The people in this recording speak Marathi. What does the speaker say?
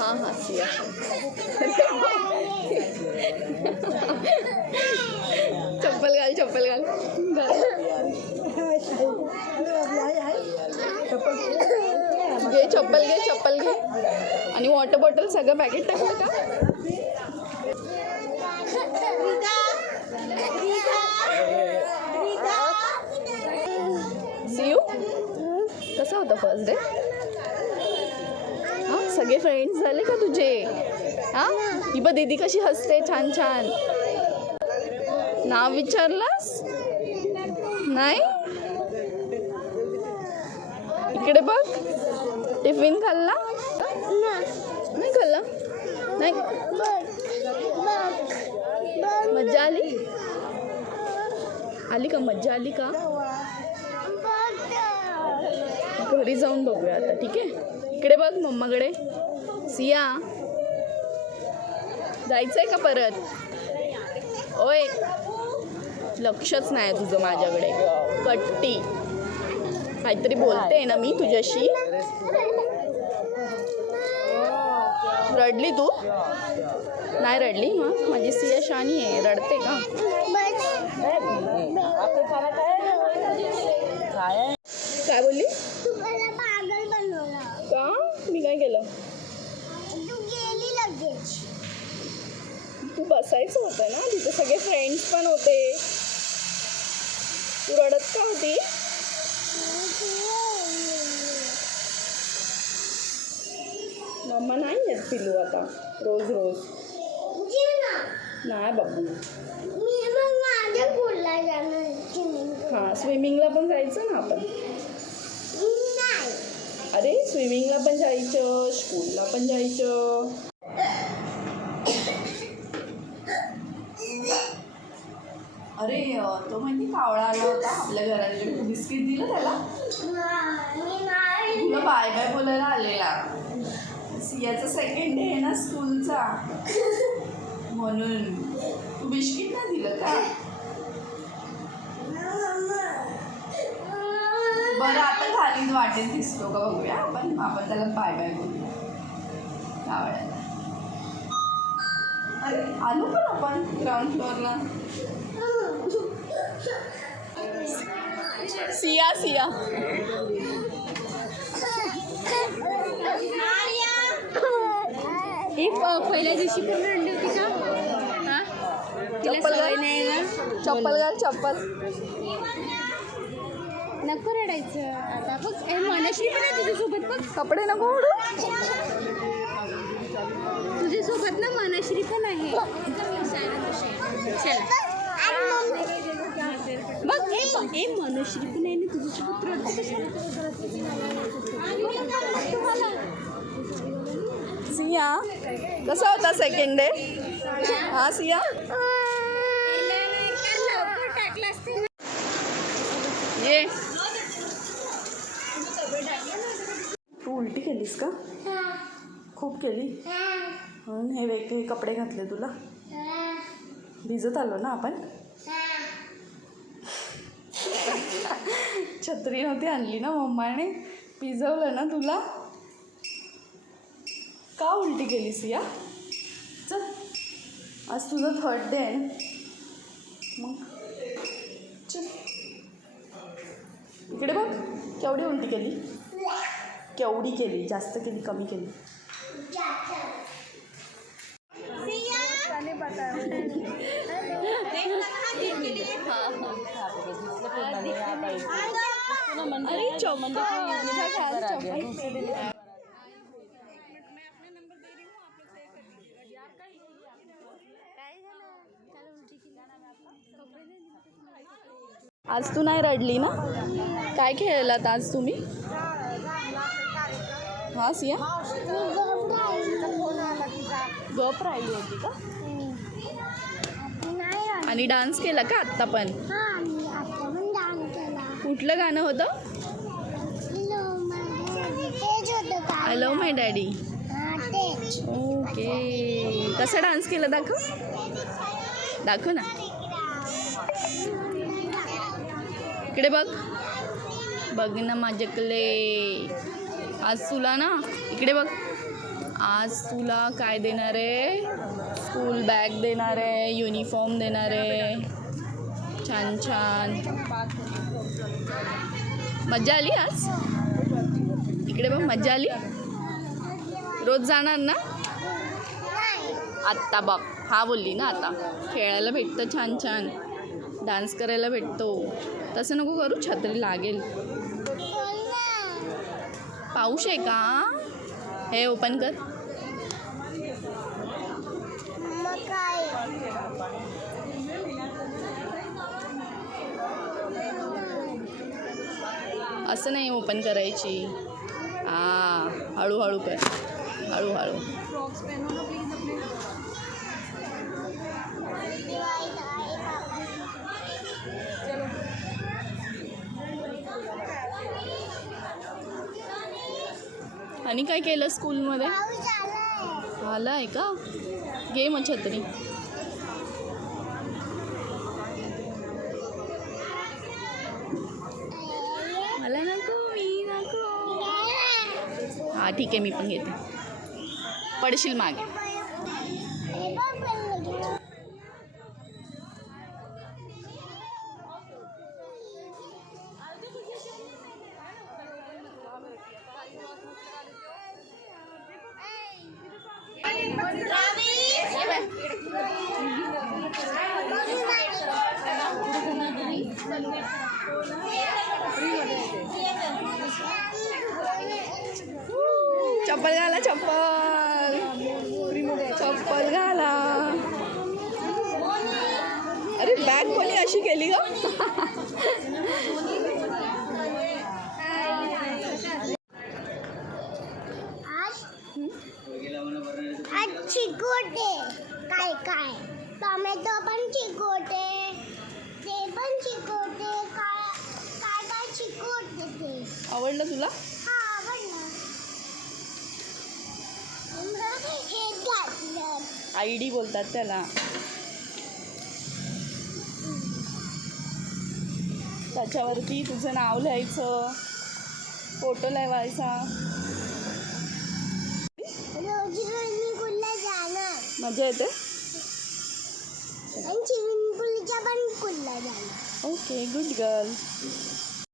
हाँ हाँ सिया चप्पल घाल चप्पल घाल घे चप्पल घे आणि वॉटर बॉटल सगळं पॅकेट टाकलं का? सी यू कसा होता फर्स्ट डे? हां सगळे फ्रेंड्स झाले का तुझे? हां ही बघ दीदी कशी हसते छान छान. नाव विचारलास नाही? इकडे बघ टिफिन खाल्ला नाही? खाल्ला नाही? मज्जा आली का? मज्जा आली का? घरी जाऊन बघूया आता ठीक आहे. इकडे बघ मम्माकडे. सिया जायचंय का परत? ओय लक्षच नाही तुझं माझ्याकडे. कट्टी काहीतरी बोलते ना मी तुझ्याशी. रडली तू? नाही रडली. मग माझी सिया शानी आहे. रडते का? काय बोलली? का? मी काय केलं? तू बसायचं होतं ना तिथे. सगळे फ्रेंड्स पण होते. तू रडत का होती? मम्मा नाही येत पिलू आता रोज रोज. नाही बाबू. हां स्विमिंगला पण जायचं ना आपण. अरे स्विमिंगला पण जायचं, स्कूलला पण जायचं. अरे तो माहिती कावळा आला होता आपल्या घरात. बिस्किट दिलं त्याला. तुला बाय बाय बोलायला आलेला. सियाचा सेकंड डे आहे ना स्कूलचा म्हणून. तू बिस्किट नाही दिलं का? बरं आता खालीच वाटेत दिसतो का बघूया आपण. त्याला बाय बाय बोलूया कावळ्याला. अरे आलो पण आपण ग्राउंड फ्लोअरला. सिया सिया पहिल्या दिवशी पण रडली होती का? चप्पल घाल चप्पल घाल चप्पल. नको रडायचं आता. बघ मनश्री पण आहे तुझ्यासोबत. बघ कपडे नको ओढू. तुझ्यासोबत ना मनश्री पण आहे. बघ ए मनश्री पण आहे ना तुझ्यासोबत. सिया कसा होता सेकंड डे? हा सिया ये. तू उलटी केलीस का? खूप केली म्हणून हे वेगळे कपडे घातले तुला. भिजत आलो ना आपण. छत्री नव्हती आणली ना मम्माने. भिजवलं ना तुला. का उलटी केली सिया? चल आज तुझा थर्ड डे आहे ना. मग चल इकडे बघ. केवढी उलटी केली? केवढी केली? जास्त केली कमी केली? अरे चौमन आज तू नाही रडली ना? काय खेळलात आज तुम्ही? हां सिया गप राहिली होती का? आणि डान्स केला का आत्ता पण? कुठलं गाणं होतं? I love my daddy. Okay कसा डान्स केला? दाखव ना. इकडे बघ ना माझ्याकडे. आज तुला ना इकडे बघ. आज तुला काय देणार आहे? स्कूल बॅग देणार आहे, युनिफॉर्म देणार आहे. छान छान. मजा आली आज? इकडे बघ, मजा आली? रोज जाणार ना? आत्ता बघ, हा बोलली ना, आता खेळायला भेटतं, छान छान डान्स करायला भेटतो. तसं नको करू, छत्री लागेल. पाऊस आहे का? हे ओपन कर. असं नाही ओपन करायची. हळूहळू कर, हळूहळू. आणि काय केलं स्कूलमध्ये? आलं आहे का? घे मग छत्री. मला नको, मी नको. हां ठीक आहे, मी पण घेते. पडशील मागे. चप्पल घाला, चप्पल चप्पल घाला. अरे बॅग कोणी अशी केली ग? चिकोटे काय काय टोमॅटो पण चिकोटे, ते पण चिकोटे, काय काय काय चिकोटे. ते आवडलं तुला? हा आवडलं. हे घातलं. आयडी बोलतात त्याला. त्याच्यावरती तुझं नाव लिहायचं, फोटो लावायचा. रोज रोज मी कुठला जाणार? मजा येते. आणि स्विमिंग पूलच्या पण कुठला जाणार? Okay, good girl.